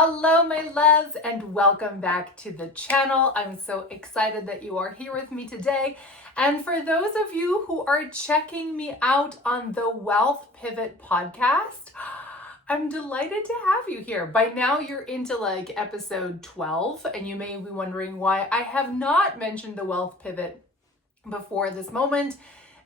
Hello, my loves, and welcome back to the channel. I'm so excited that you are here with me today. And for those of you who are checking me out on the Wealth Pivot podcast, I'm delighted to have you here. By now, you're into like episode 12, and you may be wondering why I have not mentioned the Wealth Pivot before this moment.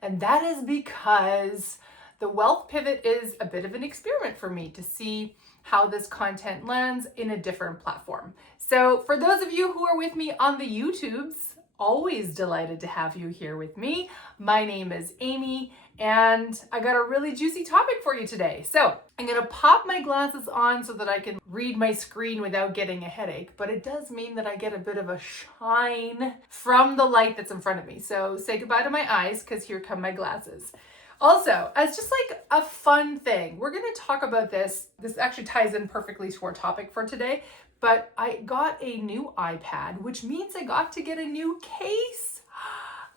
And that is because the Wealth Pivot is a bit of an experiment for me to see how this content lands in a different platform. So for those of you who are with me on the YouTubes, always delighted to have you here with me. My name is Amy, and I got a really juicy topic for you today. So I'm gonna pop my glasses on so that I can read my screen without getting a headache, but it does mean that I get a bit of a shine from the light that's in front of me. So say goodbye to my eyes, because here come my glasses. Also, as just like a fun thing, we're going to talk about this. This actually ties in perfectly to our topic for today, but I got a new iPad, which means I got to get a new case.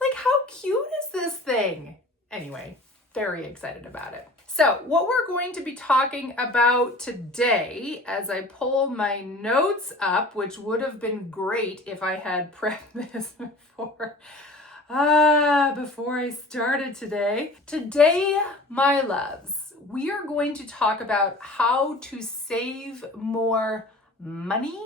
Like, how cute is this thing? Anyway, very excited about it. So what we're going to be talking about today, as I pull my notes up, which would have been great if I had prepped this before I started today. Today, my loves, we are going to talk about how to save more money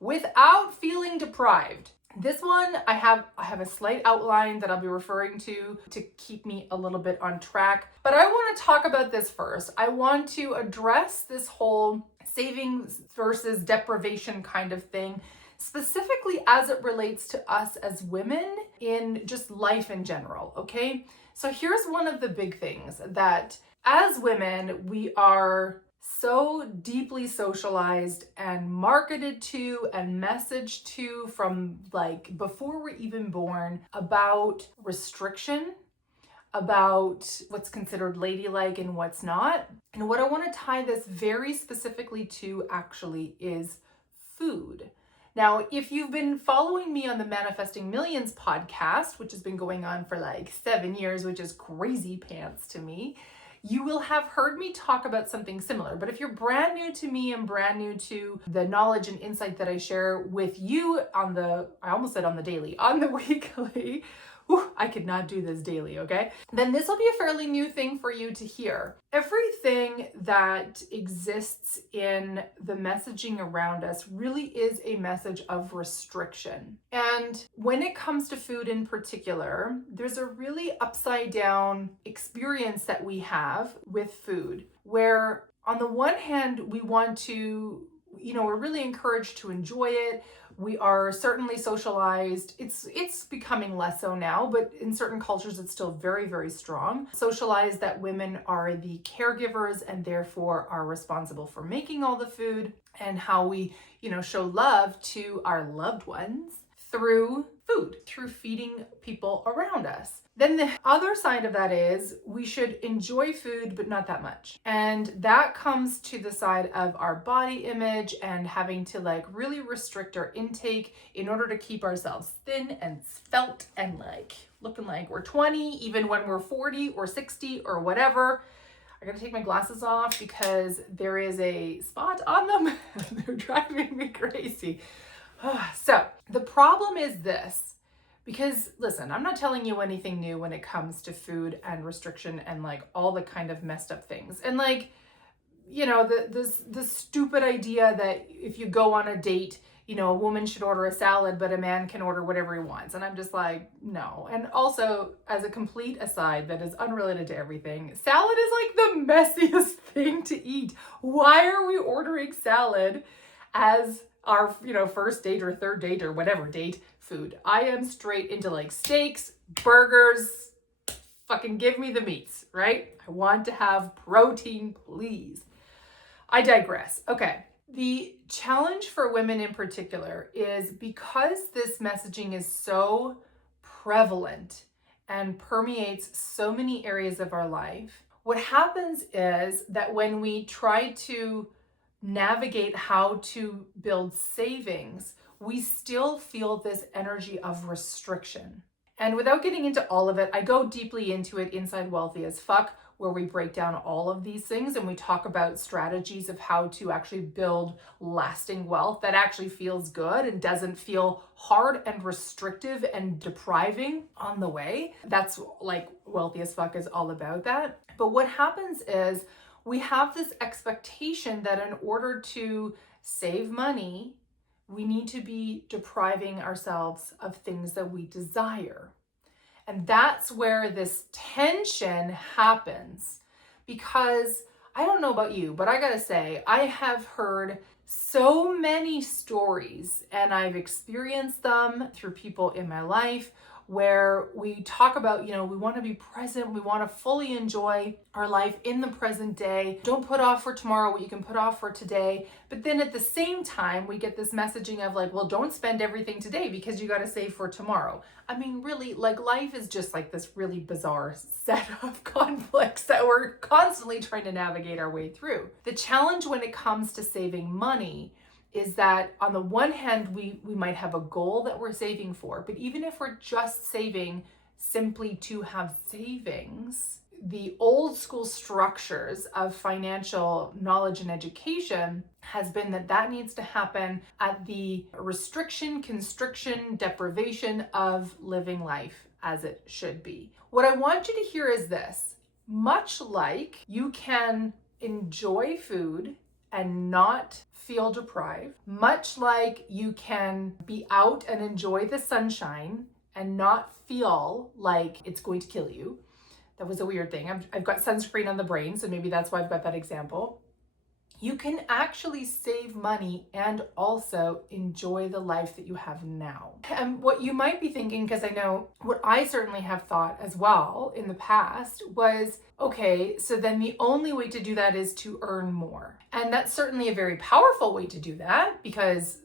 without feeling deprived. This one, I have a slight outline that I'll be referring to keep me a little bit on track. But I want to talk about this first. I want to address this whole savings versus deprivation kind of thing, specifically as it relates to us as women in just life in general, okay? So here's one of the big things, that as women, we are so deeply socialized and marketed to and messaged to from like before we're even born about restriction, about what's considered ladylike and what's not. And what I want to tie this very specifically to actually is food. Now, if you've been following me on the Manifesting Millions podcast, which has been going on for like 7 years, which is crazy pants to me, you will have heard me talk about something similar. But if you're brand new to me and brand new to the knowledge and insight that I share with you on the, I almost said on the daily, on the weekly, I could not do this daily, okay? Then this will be a fairly new thing for you to hear. Everything that exists in the messaging around us really is a message of restriction. And when it comes to food in particular, there's a really upside down experience that we have with food, where on the one hand, we want to, we're really encouraged to enjoy it. We are certainly socialized. It's becoming less so now, but in certain cultures, it's still very, very strong. Socialized that women are the caregivers and therefore are responsible for making all the food, and how we, show love to our loved ones through food, through feeding people around us. Then the other side of that is we should enjoy food, but not that much. And that comes to the side of our body image and having to like really restrict our intake in order to keep ourselves thin and svelte and like looking like we're 20, even when we're 40 or 60 or whatever. I gotta take my glasses off because there is a spot on them. They're driving me crazy. So the problem is this, because listen, I'm not telling you anything new when it comes to food and restriction and like all the kind of messed up things. And like, the stupid idea that if you go on a date, a woman should order a salad, but a man can order whatever he wants. And I'm just like, no. And also, as a complete aside that is unrelated to everything, salad is like the messiest thing to eat. Why are we ordering salad as our, first date or third date or whatever date food? I am straight into like steaks, burgers, fucking give me the meats, right? I want to have protein, please. I digress. Okay. The challenge for women in particular is because this messaging is so prevalent and permeates so many areas of our life, what happens is that when we try to navigate how to build savings, we still feel this energy of restriction. And without getting into all of it, I go deeply into it inside Wealthy as Fuck, where we break down all of these things and we talk about strategies of how to actually build lasting wealth that actually feels good and doesn't feel hard and restrictive and depriving on the way. That's like Wealthy as Fuck is all about that. But what happens is we have this expectation that in order to save money, we need to be depriving ourselves of things that we desire. And that's where this tension happens, because I don't know about you, but I gotta say, I have heard so many stories and I've experienced them through people in my life where we talk about, we want to be present. We want to fully enjoy our life in the present day. Don't put off for tomorrow what you can put off for today. But then at the same time, we get this messaging of like, well, don't spend everything today because you got to save for tomorrow. I mean, really, like life is just like this really bizarre set of conflicts that we're constantly trying to navigate our way through. The challenge when it comes to saving money is that on the one hand, we might have a goal that we're saving for, but even if we're just saving simply to have savings, the old school structures of financial knowledge and education has been that needs to happen at the restriction, constriction, deprivation of living life as it should be. What I want you to hear is this: much like you can enjoy food and not feel deprived, much like you can be out and enjoy the sunshine and not feel like it's going to kill you. That was a weird thing. I've got sunscreen on the brain, so maybe that's why I've got that example. You can actually save money and also enjoy the life that you have now. And what you might be thinking, because I know what I certainly have thought as well in the past was, okay, so then the only way to do that is to earn more. And that's certainly a very powerful way to do that, because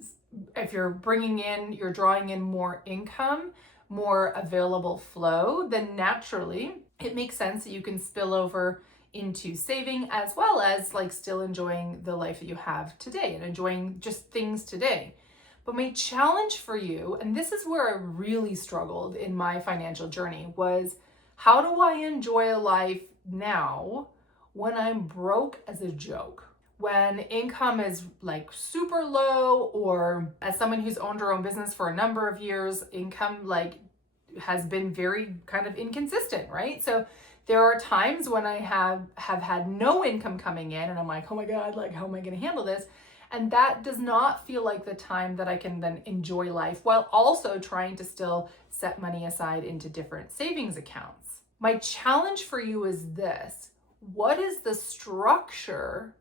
if you're drawing in more income, more available flow, then naturally it makes sense that you can spill over into saving as well as like still enjoying the life that you have today and enjoying just things today. But my challenge for you, and this is where I really struggled in my financial journey, was how do I enjoy a life now when I'm broke as a joke? When income is like super low, or as someone who's owned her own business for a number of years, income like has been very kind of inconsistent, right? So there are times when I have had no income coming in and I'm like, oh my God, like how am I going to handle this? And that does not feel like the time that I can then enjoy life while also trying to still set money aside into different savings accounts. My challenge for you is this: what is the structure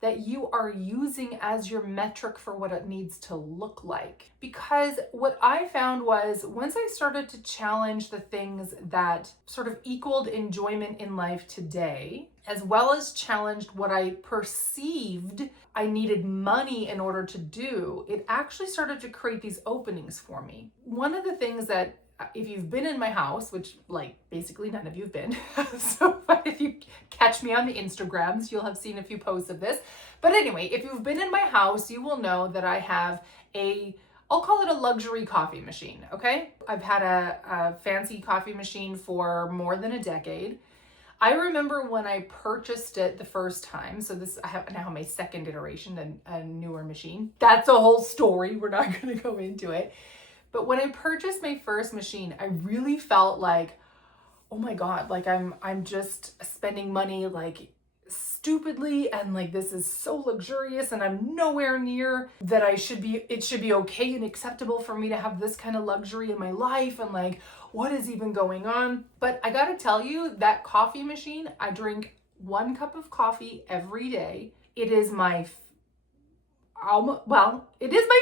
that you are using as your metric for what it needs to look like? Because what I found was once I started to challenge the things that sort of equaled enjoyment in life today, as well as challenged what I perceived I needed money in order to do, it actually started to create these openings for me. One of the things that, if you've been in my house, which like basically none of you have been, so but if you catch me on the Instagrams, you'll have seen a few posts of this. But anyway, if you've been in my house, you will know that I have I'll call it a luxury coffee machine, okay? I've had a fancy coffee machine for more than a decade. I remember when I purchased it the first time, so I have now my second iteration, and a newer machine. That's a whole story. We're not going to go into it. But when I purchased my first machine, I really felt like, oh my God, like I'm just spending money like stupidly, and like this is so luxurious and I'm nowhere near that it should be okay and acceptable for me to have this kind of luxury in my life, and like what is even going on? But I gotta tell you, that coffee machine, I drink 1 cup of coffee every day. It is my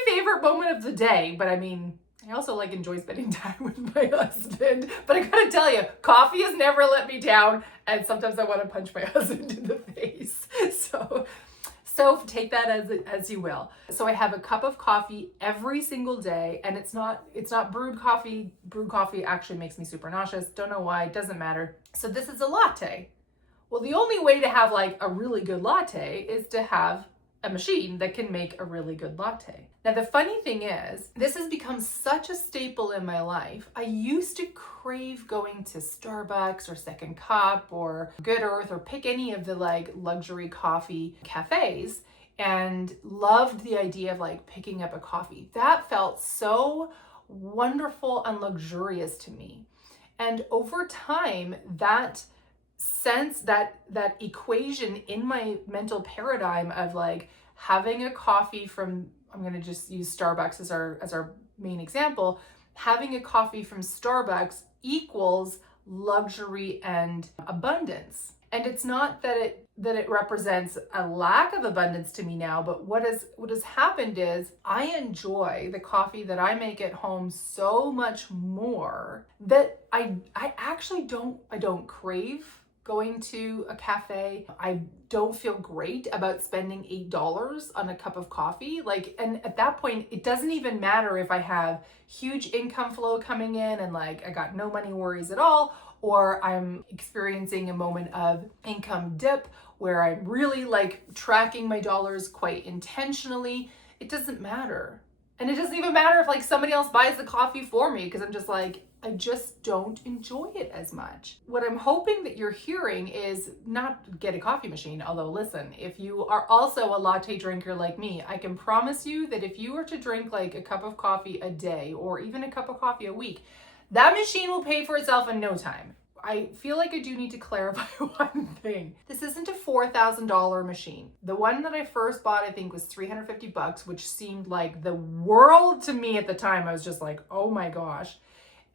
favorite moment of the day, but I mean, I also like enjoy spending time with my husband, but I gotta tell you, coffee has never let me down, and sometimes I want to punch my husband in the face. So take that as you will. So I have a cup of coffee every single day, and it's not brewed coffee. Brewed coffee actually makes me super nauseous. Don't know why, it doesn't matter. So this is a latte. Well, the only way to have like a really good latte is to have a machine that can make a really good latte. Now, the funny thing is, this has become such a staple in my life. I used to crave going to Starbucks or Second Cup or Good Earth or pick any of the like luxury coffee cafes and loved the idea of like picking up a coffee. That felt so wonderful and luxurious to me. And over time, that sense, that equation in my mental paradigm of like having a coffee from, I'm going to just use Starbucks as our main example, having a coffee from Starbucks equals luxury and abundance. And it's not that it represents a lack of abundance to me now, but what has happened is I enjoy the coffee that I make at home so much more that I actually don't crave going to a cafe. I don't feel great about spending $8 on a cup of coffee. And at that point, it doesn't even matter if I have huge income flow coming in and like I got no money worries at all, or I'm experiencing a moment of income dip where I'm really like tracking my dollars quite intentionally. It doesn't matter. And it doesn't even matter if like somebody else buys the coffee for me, because I'm just like, I just don't enjoy it as much. What I'm hoping that you're hearing is not get a coffee machine. Although listen, if you are also a latte drinker like me, I can promise you that if you were to drink like a cup of coffee a day or even a cup of coffee a week, that machine will pay for itself in no time. I feel like I do need to clarify one thing. This isn't a $4,000 machine. The one that I first bought, I think, was $350, which seemed like the world to me at the time. I was just like, oh my gosh.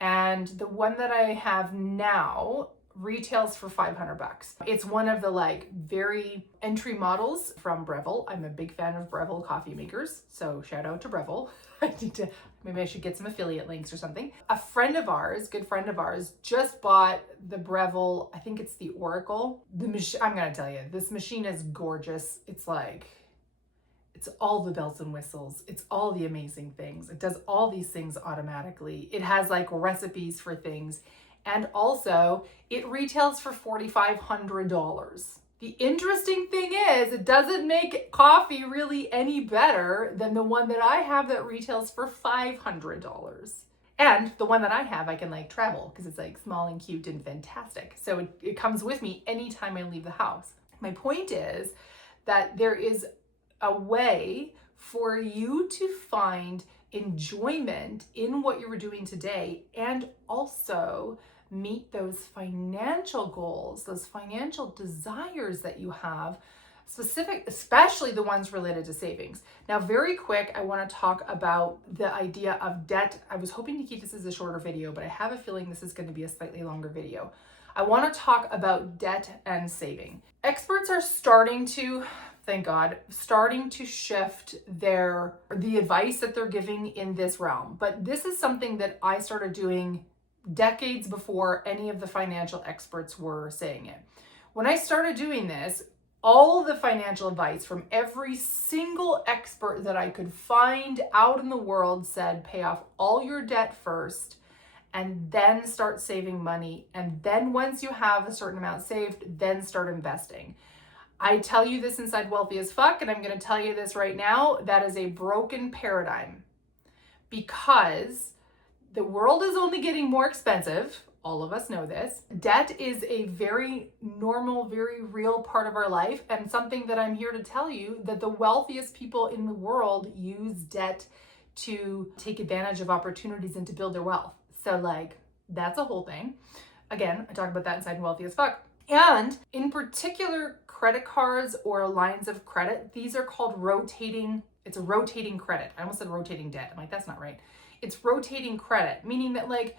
And the one that I have now retails for $500. It's one of the like very entry models from Breville. I'm a big fan of Breville coffee makers, so shout out to Breville. Maybe I should get some affiliate links or something. A friend of ours, good friend of ours, just bought the Breville, I think it's the Oracle. I'm gonna tell you, this machine is gorgeous. It's all the bells and whistles. It's all the amazing things. It does all these things automatically. It has like recipes for things. And also it retails for $4,500. The interesting thing is it doesn't make coffee really any better than the one that I have that retails for $500. And the one that I have, I can like travel because it's like small and cute and fantastic. So it comes with me anytime I leave the house. My point is that there is a way for you to find enjoyment in what you're doing today and also meet those financial goals, those financial desires that you have, especially the ones related to savings. Now, very quick, I want to talk about the idea of debt. I was hoping to keep this as a shorter video, but I have a feeling this is going to be a slightly longer video. I want to talk about debt and saving. Experts are starting to, thank God, starting to shift the advice that they're giving in this realm. But this is something that I started doing decades before any of the financial experts were saying it. When I started doing this, all of the financial advice from every single expert that I could find out in the world said, pay off all your debt first and then start saving money. And then once you have a certain amount saved, then start investing. I tell you this inside Wealthy as Fuck, and I'm going to tell you this right now, that is a broken paradigm, because the world is only getting more expensive. All of us know this. Debt is a very normal, very real part of our life, and something that I'm here to tell you that the wealthiest people in the world use debt to take advantage of opportunities and to build their wealth. So like, that's a whole thing. Again, I talk about that inside Wealthy as Fuck. And in particular, credit cards or lines of credit, these are called it's a rotating credit. I almost said rotating debt. I'm like, that's not right. It's rotating credit, meaning that like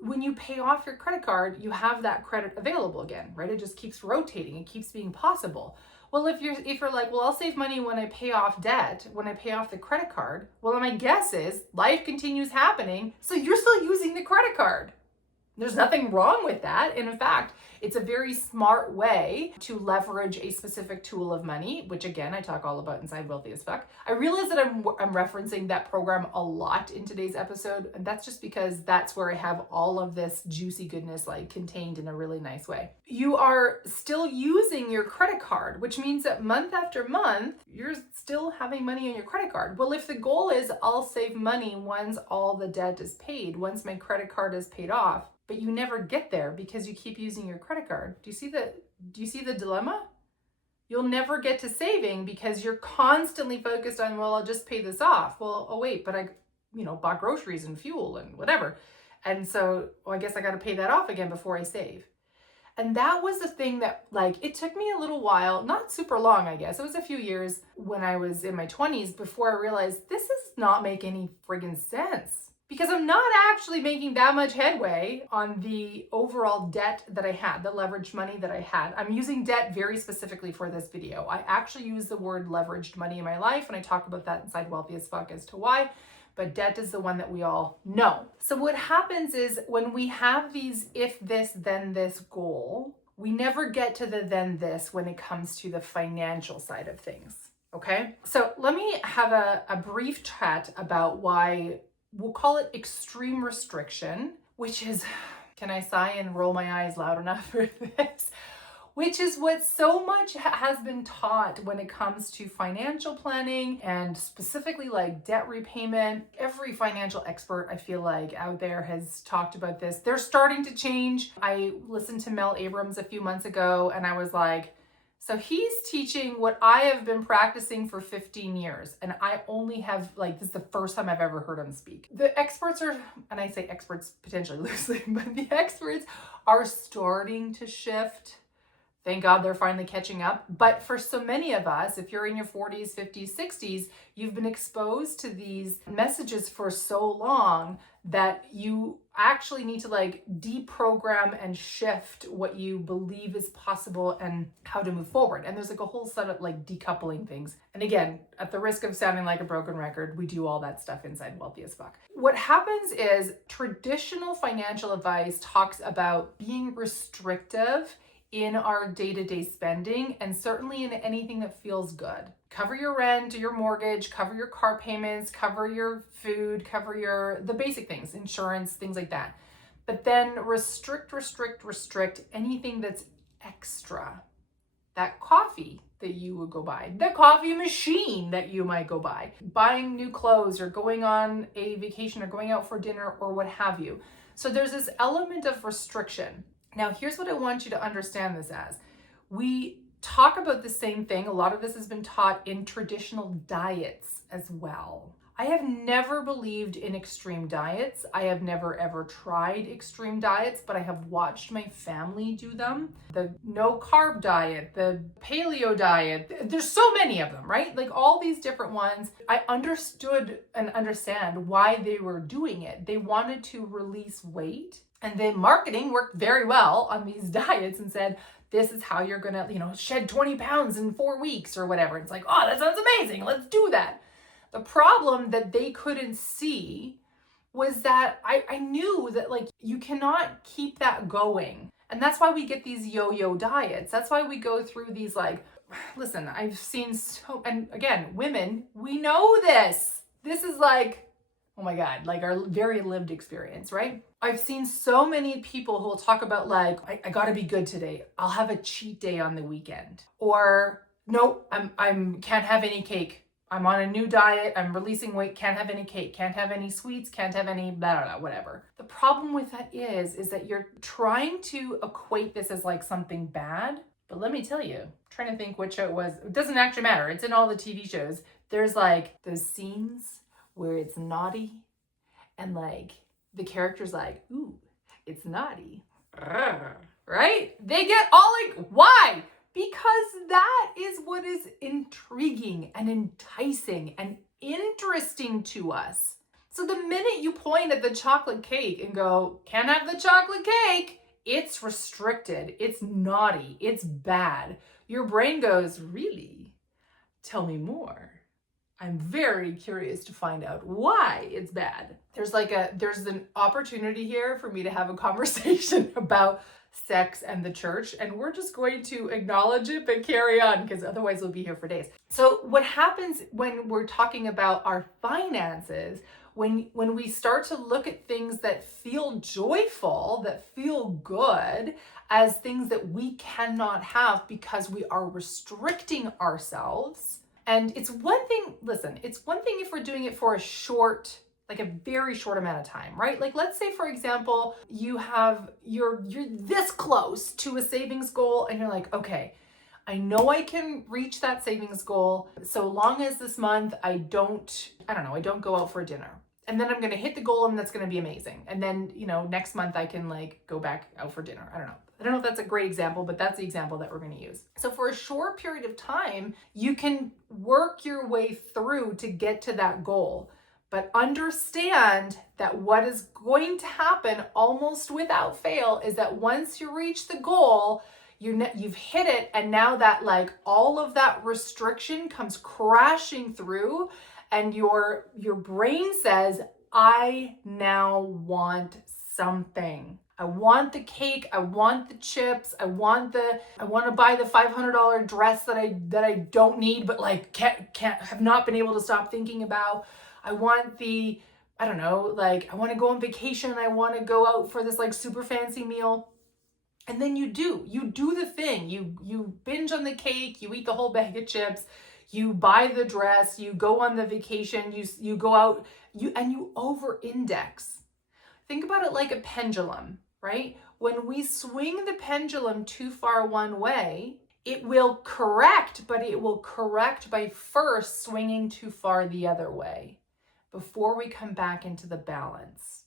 when you pay off your credit card, you have that credit available again, right? It just keeps rotating. It keeps being possible. Well, if you're like, well, I'll save money when I pay off debt, when I pay off the credit card. Well, my guess is life continues happening, so you're still using the credit card. There's nothing wrong with that. And in fact, it's a very smart way to leverage a specific tool of money, which again, I talk all about inside Wealthy as Fuck. I realize that I'm referencing that program a lot in today's episode. And that's just because that's where I have all of this juicy goodness like contained in a really nice way. you are still using your credit card, which means that month after month, you're still having money on your credit card. Well, if the goal is I'll save money once all the debt is paid, once my credit card is paid off, but you never get there because you keep using your credit card. Do you see the dilemma? You'll never get to saving because you're constantly focused on, well, I'll just pay this off. Well, oh wait, but I, bought groceries and fuel and whatever. And so, I guess I got to pay that off again before I save. And that was the thing that, it took me a little while, not super long, I guess. It was a few years when I was in my 20s before I realized this does not make any friggin' sense. Because I'm not actually making that much headway on the overall debt that I had, the leveraged money that I had. I'm using debt very specifically for this video. I actually use the word leveraged money in my life, and I talk about that inside Wealthy as Fuck as to why. But debt is the one that we all know. So what happens is when we have these if this, then this goal, we never get to the then this when it comes to the financial side of things, okay? So let me have a brief chat about why we'll call it extreme restriction, which is, can I sigh and roll my eyes loud enough for this? Which is what so much has been taught when it comes to financial planning and specifically debt repayment. Every financial expert I feel like out there has talked about this. They're starting to change. I listened to Mel Abrams a few months ago and I was like, so he's teaching what I have been practicing for 15 years. And I only have, this is the first time I've ever heard him speak. The experts are, and I say experts potentially loosely, but the experts are starting to shift. Thank God they're finally catching up. But for so many of us, if you're in your 40s, 50s, 60s, you've been exposed to these messages for so long that you actually need to deprogram and shift what you believe is possible and how to move forward. And there's a whole set of decoupling things. And again, at the risk of sounding like a broken record, we do all that stuff inside Wealthy as Fuck. What happens is traditional financial advice talks about being restrictive in our day-to-day spending, and certainly in anything that feels good. Cover your rent or your mortgage, cover your car payments, cover your food, cover the basic things, insurance, things like that. But then restrict anything that's extra. That coffee that you would go buy, the coffee machine that you might go buy, buying new clothes or going on a vacation or going out for dinner or what have you. So there's this element of restriction. Now, here's what I want you to understand this as. We talk about the same thing. A lot of this has been taught in traditional diets as well. I have never believed in extreme diets. I have never ever tried extreme diets, but I have watched my family do them. The no carb diet, the paleo diet, there's so many of them, right? All these different ones. I understood and understand why they were doing it. They wanted to release weight. And the marketing worked very well on these diets and said, this is how you're gonna, shed 20 pounds in 4 weeks or whatever. It's oh, that sounds amazing. Let's do that. The problem that they couldn't see was that I knew that you cannot keep that going. And that's why we get these yo-yo diets. That's why we go through these listen, I've seen so, and again, women, we know this. This is oh my God, our very lived experience, right? I've seen so many people who will talk about I gotta be good today. I'll have a cheat day on the weekend. Or no, I'm can't have any cake. I'm on a new diet. I'm releasing weight. Can't have any cake. Can't have any sweets. Can't have any blah, blah, blah, whatever. The problem with that is that you're trying to equate this as something bad. But let me tell you, I'm trying to think what show it was. It doesn't actually matter. It's in all the TV shows. There's those scenes where it's naughty and the character's ooh, it's naughty, right? They get all why? Because that is what is intriguing and enticing and interesting to us. So the minute you point at the chocolate cake and go, can't have the chocolate cake, it's restricted, it's naughty, it's bad. Your brain goes, really? Tell me more. I'm very curious to find out why it's bad. There's an opportunity here for me to have a conversation about sex, and the church, and we're just going to acknowledge it but carry on, because otherwise we'll be here for days. So what happens when we're talking about our finances, when we start to look at things that feel joyful, that feel good, as things that we cannot have because we are restricting ourselves. And it's one thing, listen, it's one thing if we're doing it for a short, like a very short amount of time, right? Like, let's say, for example, you're this close to a savings goal and you're like, okay, I know I can reach that savings goal so long as this month I don't go out for dinner. And then I'm going to hit the goal and that's going to be amazing. And then, next month I can like go back out for dinner. I don't know if that's a great example, but that's the example that we're going to use. So for a short period of time, you can work your way through to get to that goal. But understand that what is going to happen almost without fail is that once you reach the goal, you've hit it, and now that like all of that restriction comes crashing through, and your brain says, I now want something. I want the cake, I want the chips, I want to buy the $500 dress that I don't need but like can't have not been able to stop thinking about. I want I want to go on vacation, I want to go out for this like super fancy meal. And then you do the thing. You binge on the cake, you eat the whole bag of chips, you buy the dress, you go on the vacation, you go out, you over-index. Think about it like a pendulum, right? When we swing the pendulum too far one way, it will correct, but it will correct by first swinging too far the other way before we come back into the balance.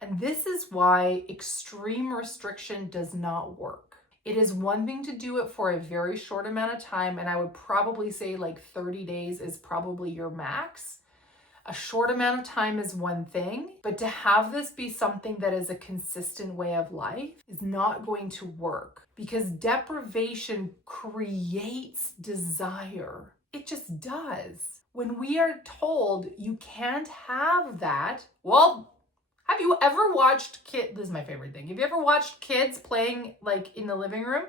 And this is why extreme restriction does not work. It is one thing to do it for a very short amount of time, and I would probably say like 30 days is probably your max. A short amount of time is one thing, but to have this be something that is a consistent way of life is not going to work, because deprivation creates desire. It just does. When we are told you can't have that, well, have you ever watched kids? This is my favorite thing. Have you ever watched kids playing like in the living room?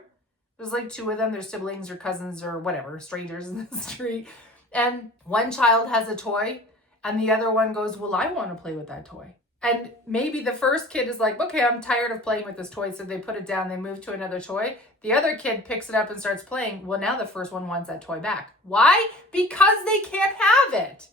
There's like two of them, their siblings or cousins or whatever, strangers in the street. And one child has a toy and the other one goes, well, I want to play with that toy. And maybe the first kid is like, okay, I'm tired of playing with this toy. So they put it down, they move to another toy. The other kid picks it up and starts playing. Well, now the first one wants that toy back. Why? Because they can't have it.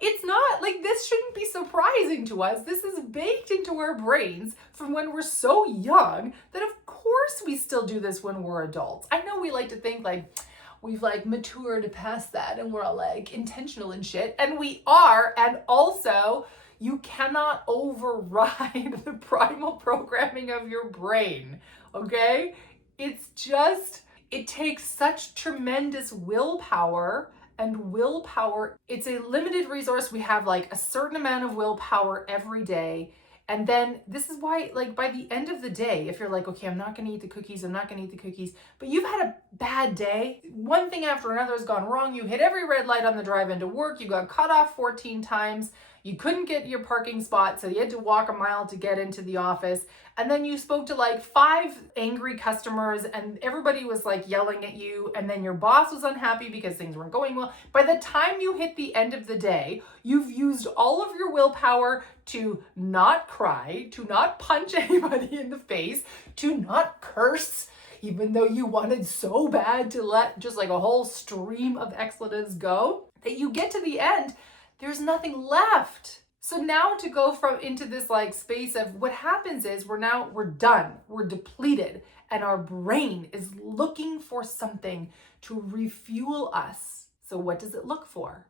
It's not like, this shouldn't be surprising to us. This is baked into our brains from when we're so young that of course we still do this when we're adults. I know we like to think like we've like matured past that and we're all like intentional and shit, and we are. And also, you cannot override the primal programming of your brain, okay? It takes such tremendous willpower. And willpower, it's a limited resource. We have like a certain amount of willpower every day. And then this is why, like, by the end of the day, if you're like, okay, I'm not going to eat the cookies, but you've had a bad day, one thing after another has gone wrong. You hit every red light on the drive into work. You got cut off 14 times. You couldn't get your parking spot, so you had to walk a mile to get into the office. And then you spoke to like 5 angry customers and everybody was like yelling at you. And then your boss was unhappy because things weren't going well. By the time you hit the end of the day, you've used all of your willpower to not cry, to not punch anybody in the face, to not curse, even though you wanted so bad to let just like a whole stream of expletives go, that you get to the end, there's nothing left. So now to go into this like space of what happens is we're done, we're depleted, and our brain is looking for something to refuel us. So what does it look for?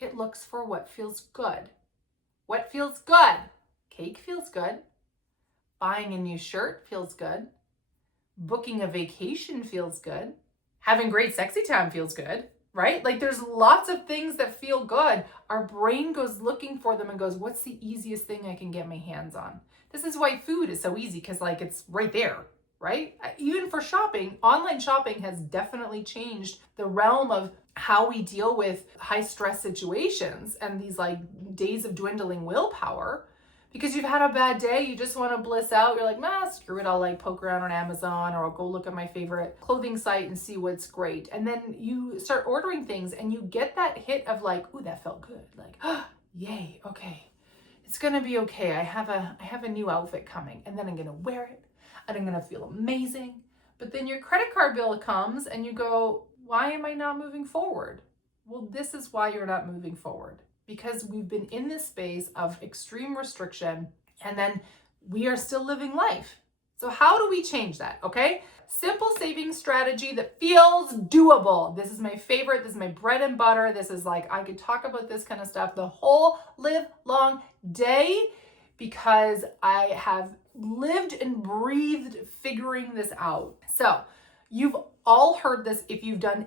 It looks for what feels good. What feels good? Cake feels good. Buying a new shirt feels good. Booking a vacation feels good. Having great sexy time feels good. Right? Like there's lots of things that feel good. Our brain goes looking for them and goes, what's the easiest thing I can get my hands on? This is why food is so easy, because like it's right there, right? Even for shopping, online shopping has definitely changed the realm of how we deal with high stress situations and these like days of dwindling willpower, Because you've had a bad day, you just want to bliss out. You're like, screw it. I'll like poke around on Amazon, or I'll go look at my favorite clothing site and see what's great. And then you start ordering things and you get that hit of like, ooh, that felt good. Like, oh, yay, okay. It's gonna be okay. I have a new outfit coming, and then I'm gonna wear it and I'm gonna feel amazing. But then your credit card bill comes and you go, why am I not moving forward? Well, this is why you're not moving forward. Because we've been in this space of extreme restriction, and then we are still living life. So how do we change that? Okay. Simple savings strategy that feels doable. This is my favorite. This is my bread and butter. This is like, I could talk about this kind of stuff the whole live long day, because I have lived and breathed figuring this out. So you've all heard this if you've done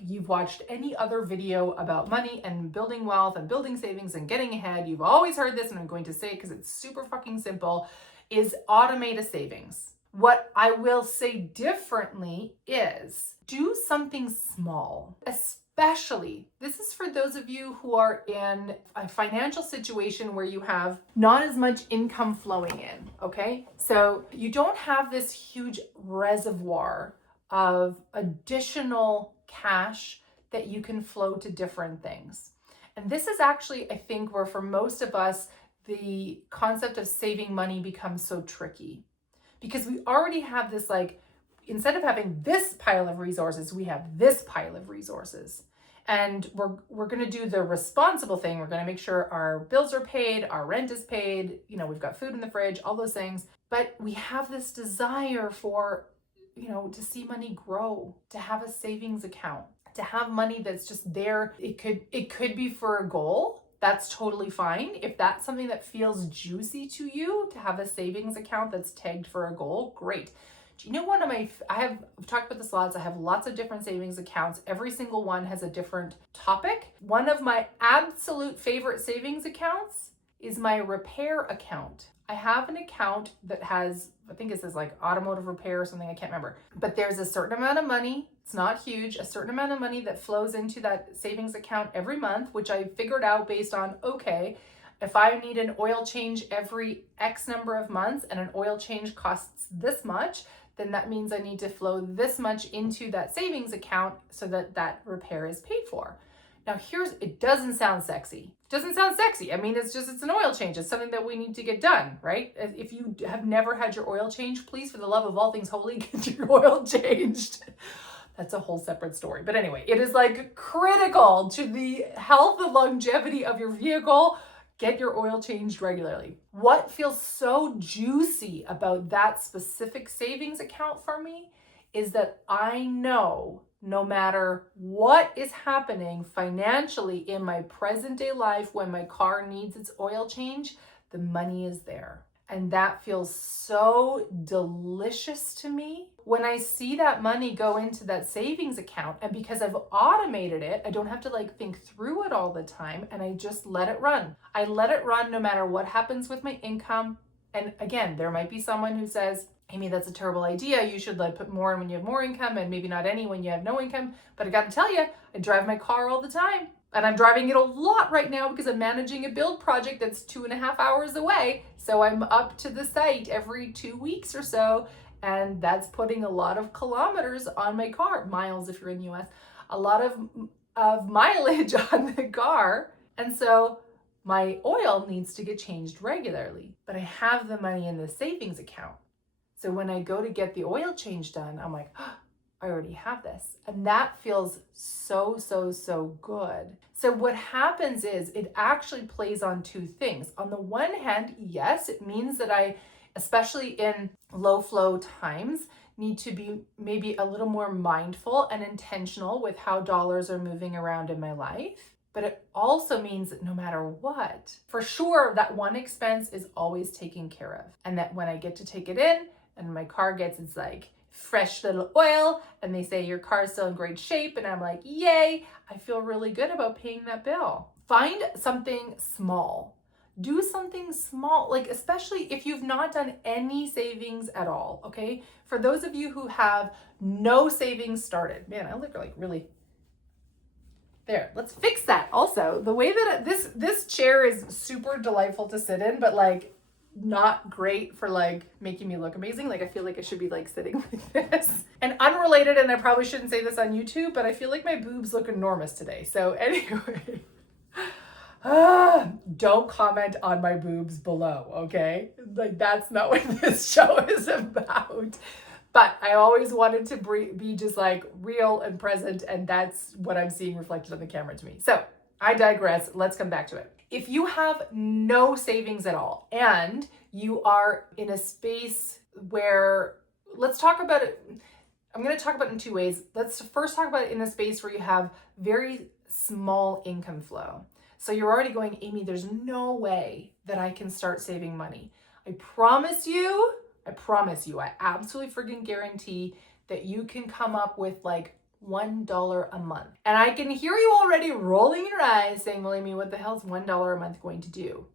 you've watched any other video about money and building wealth and building savings and getting ahead. You've always heard this, and I'm going to say it because it's super fucking simple, is automate a savings. What I will say differently is do something small, especially this is for those of you who are in a financial situation where you have not as much income flowing in, okay? So you don't have this huge reservoir of additional cash that you can flow to different things. And this is actually, I think, where for most of us, the concept of saving money becomes so tricky, because we already have this, like, instead of having this pile of resources, we have this pile of resources. And we're going to do the responsible thing. We're going to make sure our bills are paid, our rent is paid, we've got food in the fridge, all those things. But we have this desire for, to see money grow, to have a savings account, to have money that's just there. It could be for a goal. That's totally fine. If that's something that feels juicy to you, to have a savings account that's tagged for a goal, great. Do you know I've talked about this lots. I have lots of different savings accounts. Every single one has a different topic. One of my absolute favorite savings accounts is my repair account. I have an account that has, I think it says like automotive repair or something, I can't remember. But there's a certain amount of money, it's not huge, a certain amount of money that flows into that savings account every month, which I figured out based on, okay, if I need an oil change every X number of months and an oil change costs this much, then that means I need to flow this much into that savings account so that that repair is paid for. Now it doesn't sound sexy. I mean, it's an oil change. It's something that we need to get done, right? If you have never had your oil changed, please, for the love of all things holy, get your oil changed. That's a whole separate story. But anyway, it is like critical to the health and longevity of your vehicle. Get your oil changed regularly. What feels so juicy about that specific savings account for me is that I know no matter what is happening financially in my present day life, when my car needs its oil change, the money is there. And that feels so delicious to me. When I see that money go into that savings account, and because I've automated it, I don't have to think through it all the time, and I just let it run. I let it run no matter what happens with my income. And again, there might be someone who says, Amy, that's a terrible idea. You should put more in when you have more income, and maybe not any when you have no income. But I got to tell you, I drive my car all the time. And I'm driving it a lot right now because I'm managing a build project that's 2.5 hours away. So I'm up to the site every 2 weeks or so. And that's putting a lot of kilometers on my car, miles if you're in the US, a lot of mileage on the car. And so my oil needs to get changed regularly. But I have the money in the savings account. So when I go to get the oil change done, I'm like, oh, I already have this. And that feels so, so, so good. So what happens is it actually plays on two things. On the one hand, yes, it means that I, especially in low flow times, need to be maybe a little more mindful and intentional with how dollars are moving around in my life. But it also means that no matter what, for sure, that one expense is always taken care of. And that when I get to take it in and my car gets its fresh little oil and they say your car's still in great shape, and I'm like, yay, I feel really good about paying that bill. Find something small. Do something small, especially if you've not done any savings at all, okay? For those of you who have no savings started, man, I look really There, let's fix that. Also, the way that this chair is super delightful to sit in, but like not great for like making me look amazing. Like I feel like I should be like sitting like this. And unrelated, and I probably shouldn't say this on YouTube, but I feel like my boobs look enormous today. So anyway, don't comment on my boobs below, okay? Like that's not what this show is about. But I always wanted to be just like real and present, and that's what I'm seeing reflected on the camera to me. So I digress. Let's come back to it. If you have no savings at all and you are in a space where, let's talk about it. I'm going to talk about it in two ways. Let's first talk about it in a space where you have very small income flow. So you're already going, Amy, there's no way that I can start saving money. I promise you, I absolutely freaking guarantee that you can come up with like $1 a month. And I can hear you already rolling your eyes saying, well, Amy, what the hell is $1 a month going to do?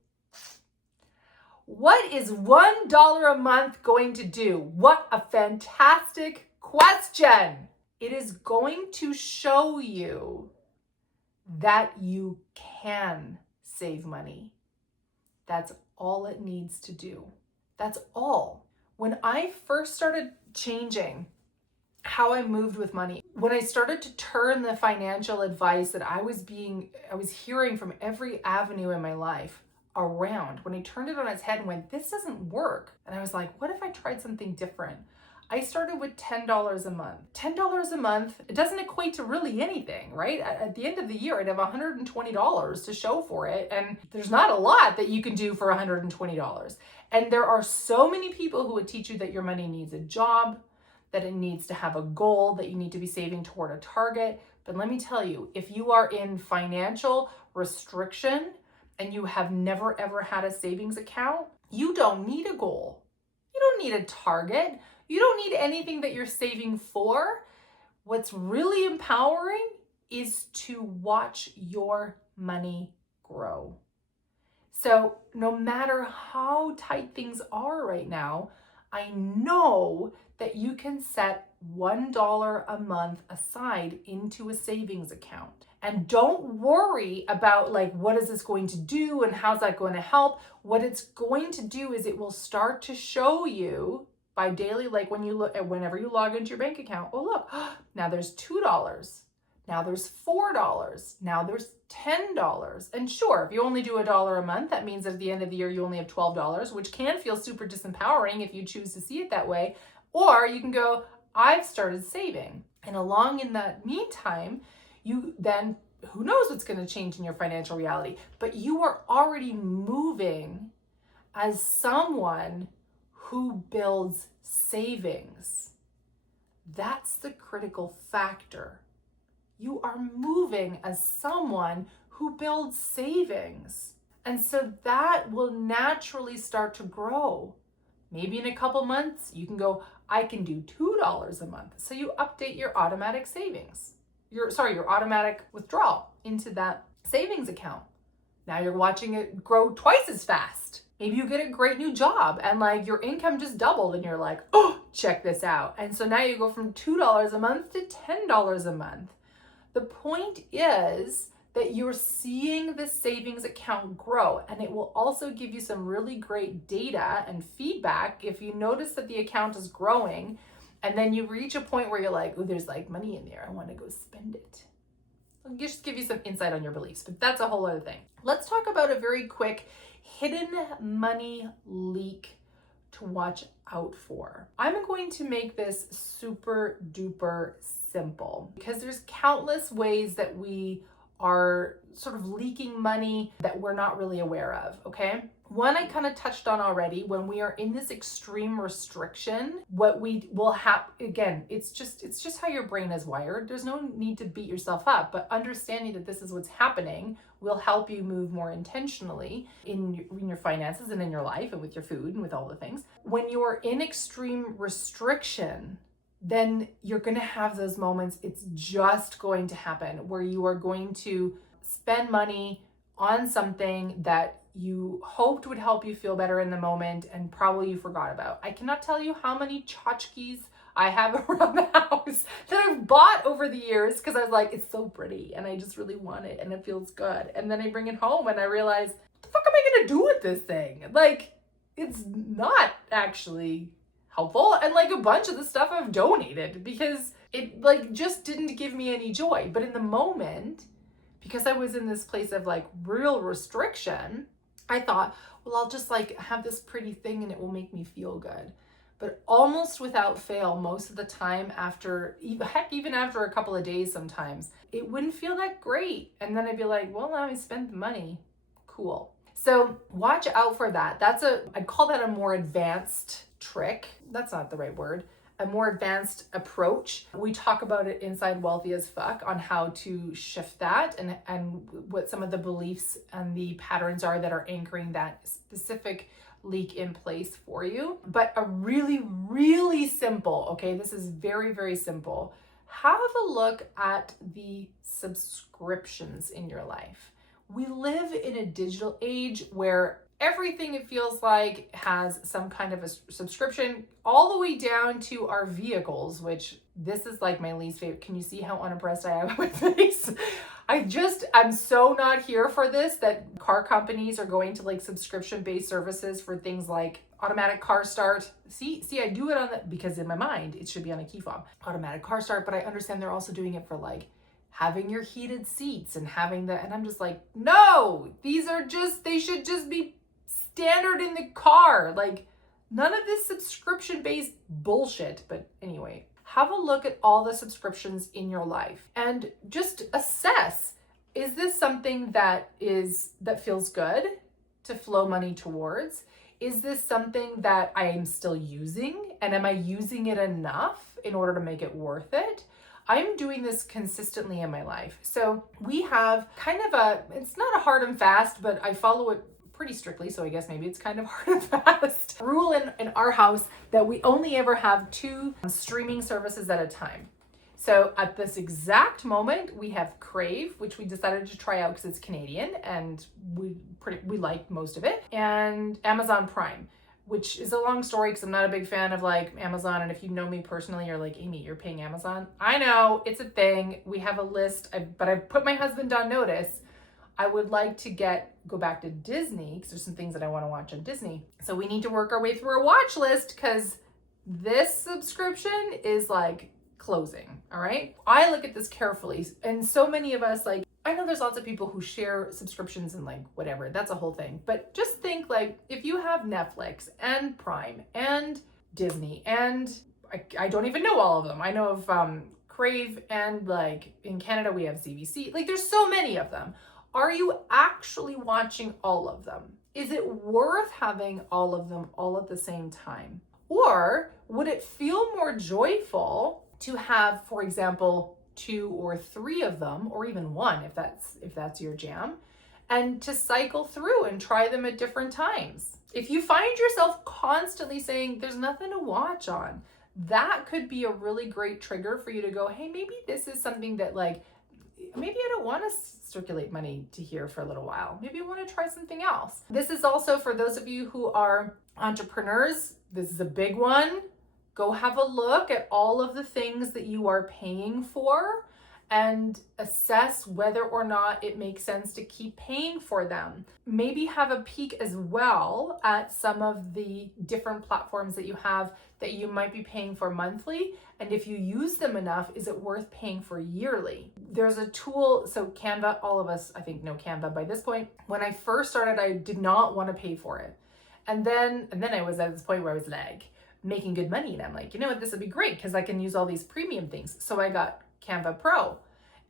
What is $1 a month going to do? What a fantastic question. It is going to show you that you can save money. That's all it needs to do. That's all. When I first started changing how I moved with money, when I started to turn the financial advice that I was hearing from every avenue in my life around, when I turned it on its head and went, this doesn't work. And I was like, what if I tried something different? I started with $10 a month. $10 a month, it doesn't equate to really anything, right? At the end of the year, I'd have $120 to show for it. And there's not a lot that you can do for $120. And there are so many people who would teach you that your money needs a job, that it needs to have a goal, that you need to be saving toward a target. But let me tell you, if you are in financial restriction and you have never ever had a savings account, you don't need a goal. You don't need a target. You don't need anything that you're saving for. What's really empowering is to watch your money grow. So no matter how tight things are right now, I know that you can set $1 a month aside into a savings account. And don't worry about like, what is this going to do and how's that going to help? What it's going to do is it will start to show you by daily, like when you look at whenever you log into your bank account, oh look, now there's $2. Now there's $4. Now there's $10. And sure, if you only do $1 a month, that means that at the end of the year, you only have $12, which can feel super disempowering if you choose to see it that way. Or you can go, I've started saving. And along in that meantime, you then, who knows what's going to change in your financial reality, but you are already moving as someone who builds savings. That's the critical factor. You are moving as someone who builds savings. And so that will naturally start to grow. Maybe in a couple months, you can go, I can do $2 a month. So you update your automatic savings, your automatic withdrawal into that savings account. Now you're watching it grow twice as fast. Maybe you get a great new job and like your income just doubled and you're like, oh, check this out. And so now you go from $2 a month to $10 a month. The point is that you're seeing the savings account grow, and it will also give you some really great data and feedback if you notice that the account is growing and then you reach a point where you're like, oh, there's like money in there. I want to go spend it. I'll just give you some insight on your beliefs, but that's a whole other thing. Let's talk about a very quick hidden money leak to watch out for. I'm going to make this super duper simple because there's countless ways that we are sort of leaking money that we're not really aware of, okay? One I kind of touched on already. When we are in this extreme restriction, what we will have, again, it's just how your brain is wired. There's no need to beat yourself up, but understanding that this is what's happening will help you move more intentionally in your finances and in your life and with your food and with all the things. When you're in extreme restriction, then you're going to have those moments. It's just going to happen where you are going to spend money on something that you hoped would help you feel better in the moment and probably you forgot about. I cannot tell you how many tchotchkes I have around the house that I've bought over the years because I was like, it's so pretty and I just really want it and it feels good. And then I bring it home and I realize, what the fuck am I gonna do with this thing? Like, it's not actually helpful. And like a bunch of the stuff I've donated because it like just didn't give me any joy. But in the moment, because I was in this place of like real restriction, I thought, well, I'll just like have this pretty thing and it will make me feel good. But almost without fail, most of the time after, heck, even after a couple of days sometimes, it wouldn't feel that great. And then I'd be like, well, now I spent the money. Cool. So watch out for that. I'd call that a more advanced trick. That's not the right word. A more advanced approach. We talk about it inside Wealthy as Fuck on how to shift that and what some of the beliefs and the patterns are that are anchoring that specific leak in place for you. But a really, really simple, okay, this is very, very simple. Have a look at the subscriptions in your life. We live in a digital age where everything, it feels like, has some kind of a subscription, all the way down to our vehicles, which this is like my least favorite. Can you see how unimpressed I am with this? I'm so not here for this, that car companies are going to like subscription-based services for things like automatic car start. See, I do it because in my mind, it should be on a key fob, automatic car start, but I understand they're also doing it for like having your heated seats and and I'm just like, no, they should just be standard in the car. Like, none of this subscription-based bullshit. But anyway, have a look at all the subscriptions in your life and just assess, is this something that feels good to flow money towards? Is this something that I am still using? And am I using it enough in order to make it worth it? I'm doing this consistently in my life. So we have kind of it's not a hard and fast, but I follow it pretty strictly, so I guess maybe it's kind of hard and fast. Rule in our house that we only ever have 2 streaming services at a time. So at this exact moment, we have Crave, which we decided to try out because it's Canadian and we like most of it, and Amazon Prime, which is a long story because I'm not a big fan of like Amazon. And if you know me personally, you're like, Amy, you're paying Amazon. I know, it's a thing. We have a list, but I've put my husband on notice. I would like to go back to Disney because there's some things that I want to watch on Disney. So we need to work our way through our watch list because this subscription is like closing. All right. I look at this carefully. And so many of us, like, I know there's lots of people who share subscriptions and like whatever, that's a whole thing. But just think, like, if you have Netflix and Prime and Disney, and I don't even know all of them. I know of Crave, and like in Canada we have CBC. Like, there's so many of them. Are you actually watching all of them? Is it worth having all of them all at the same time? Or would it feel more joyful to have, for example, 2 or 3 of them, or even 1 if that's your jam, and to cycle through and try them at different times? If you find yourself constantly saying there's nothing to watch on, that could be a really great trigger for you to go, hey, maybe this is something that, like, maybe I don't want to circulate money to here for a little while. Maybe I want to try something else. This is also for those of you who are entrepreneurs. This is a big one. Go have a look at all of the things that you are paying for and assess whether or not it makes sense to keep paying for them. Maybe have a peek as well at some of the different platforms that you have that you might be paying for monthly. And if you use them enough, is it worth paying for yearly? There's a tool, so Canva, all of us, I think, know Canva by this point. When I first started, I did not want to pay for it. And then I was at this point where I was like making good money. And I'm like, you know what, this would be great because I can use all these premium things. So I got Canva Pro.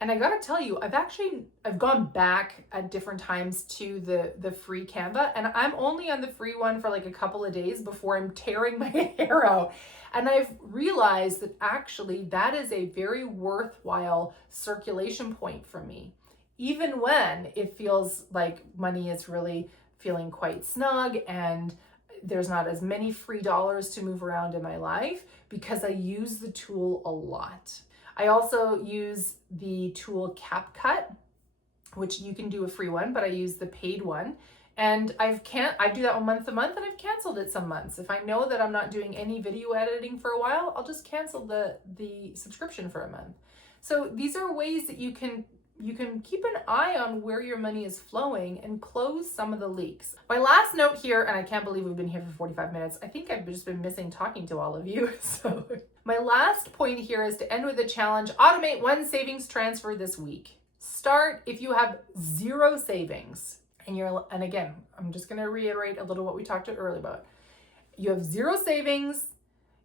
And I gotta tell you, I've gone back at different times to the free Canva, and I'm only on the free one for like a couple of days before I'm tearing my hair out. And I've realized that actually that is a very worthwhile circulation point for me, even when it feels like money is really feeling quite snug and there's not as many free dollars to move around in my life, because I use the tool a lot. I also use the tool CapCut, which you can do a free one, but I use the paid one. And I do that one month to month, and I've canceled it some months. If I know that I'm not doing any video editing for a while, I'll just cancel the subscription for a month. So these are ways that you can keep an eye on where your money is flowing and close some of the leaks. My last note here, and I can't believe we've been here for 45 minutes. I think I've just been missing talking to all of you. So my last point here is to end with a challenge. Automate one savings transfer this week. Start if you have zero savings. And again, I'm just going to reiterate a little what we talked earlier about. You have zero savings.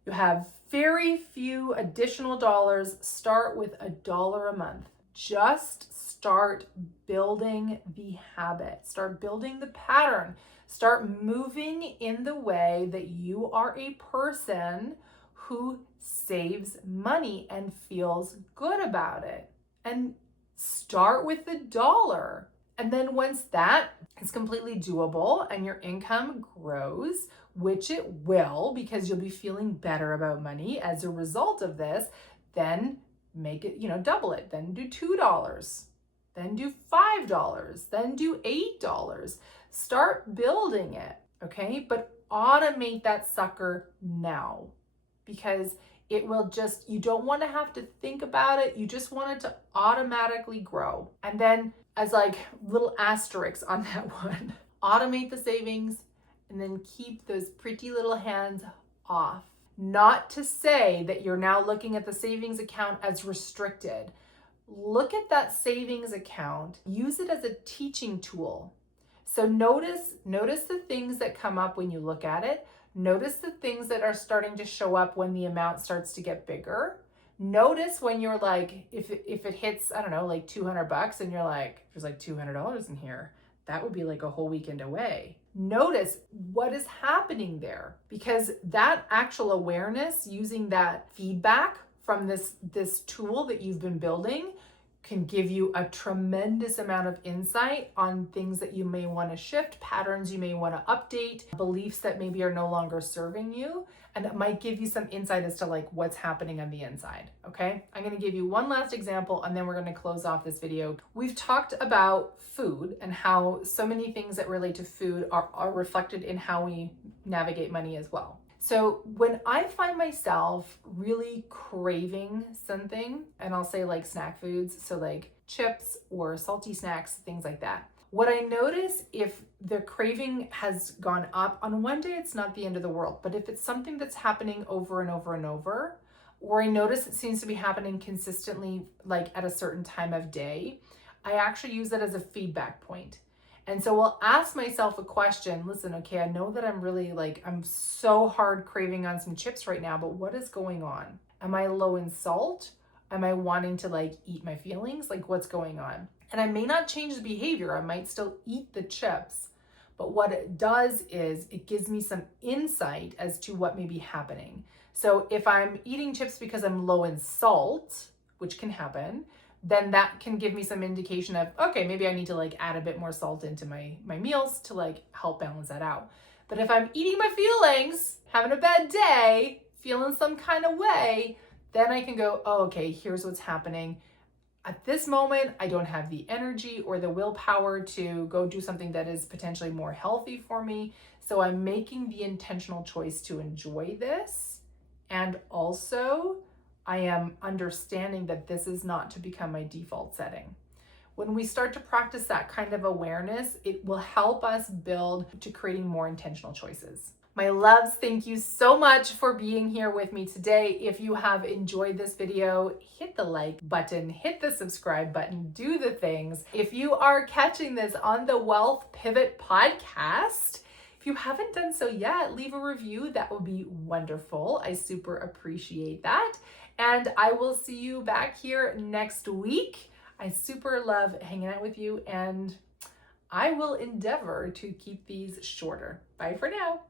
You have very few additional dollars. Start with $1 a month. Just start building the habit. Start building the pattern. Start moving in the way that you are a person who saves money and feels good about it. And start with $1. And then once that is completely doable and your income grows, which it will, because you'll be feeling better about money as a result of this, then make it, double it. Then do $2, then do $5, then do $8. Start building it, okay? But automate that sucker now, because it will just, you don't want to have to think about it. You just want it to automatically grow. And then as like little asterisks on that one, automate the savings and then keep those pretty little hands off. Not to say that you're now looking at the savings account as restricted. Look at that savings account, use it as a teaching tool. So notice the things that come up when you look at it. Notice the things that are starting to show up when the amount starts to get bigger. Notice when you're like, if it hits, I don't know, like $200 and you're like, there's like $200 in here. That would be like a whole weekend away. Notice what is happening there, because that actual awareness, using that feedback from this tool that you've been building, can give you a tremendous amount of insight on things that you may want to shift, patterns you may want to update, beliefs that maybe are no longer serving you. And it might give you some insight as to like what's happening on the inside, okay? I'm gonna give you one last example and then we're gonna close off this video. We've talked about food and how so many things that relate to food are reflected in how we navigate money as well. So when I find myself really craving something, and I'll say like snack foods, so like chips or salty snacks, things like that. What I notice, if the craving has gone up, on one day it's not the end of the world, but if it's something that's happening over and over and over, or I notice it seems to be happening consistently, like at a certain time of day, I actually use that as a feedback point. And so I'll ask myself a question. Listen, okay, I know that I'm so hard craving on some chips right now, but what is going on? Am I low in salt? Am I wanting to like eat my feelings? Like what's going on? And I may not change the behavior. I might still eat the chips, but what it does is it gives me some insight as to what may be happening. So if I'm eating chips because I'm low in salt, which can happen, then that can give me some indication of, okay, maybe I need to like add a bit more salt into my meals to like help balance that out. But if I'm eating my feelings, having a bad day, feeling some kind of way, then I can go, oh, okay, here's what's happening. At this moment, I don't have the energy or the willpower to go do something that is potentially more healthy for me. So I'm making the intentional choice to enjoy this. And also, I am understanding that this is not to become my default setting. When we start to practice that kind of awareness, it will help us build to creating more intentional choices. My loves, thank you so much for being here with me today. If you have enjoyed this video, hit the like button, hit the subscribe button, do the things. If you are catching this on the Wealth Pivot podcast, if you haven't done so yet, leave a review. That would be wonderful. I super appreciate that. And I will see you back here next week. I super love hanging out with you, and I will endeavor to keep these shorter. Bye for now.